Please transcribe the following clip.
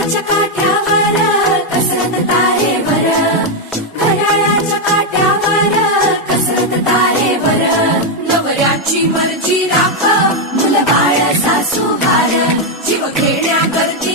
घड्याळाच्या काठ्यावर कसरत तारेवर, घड्याळाच्या काठ्यावर कसरत तारेवर. नवऱ्याची मर्जी राख, मुलं बाळ सासू हार, जीव घेण्या गरजे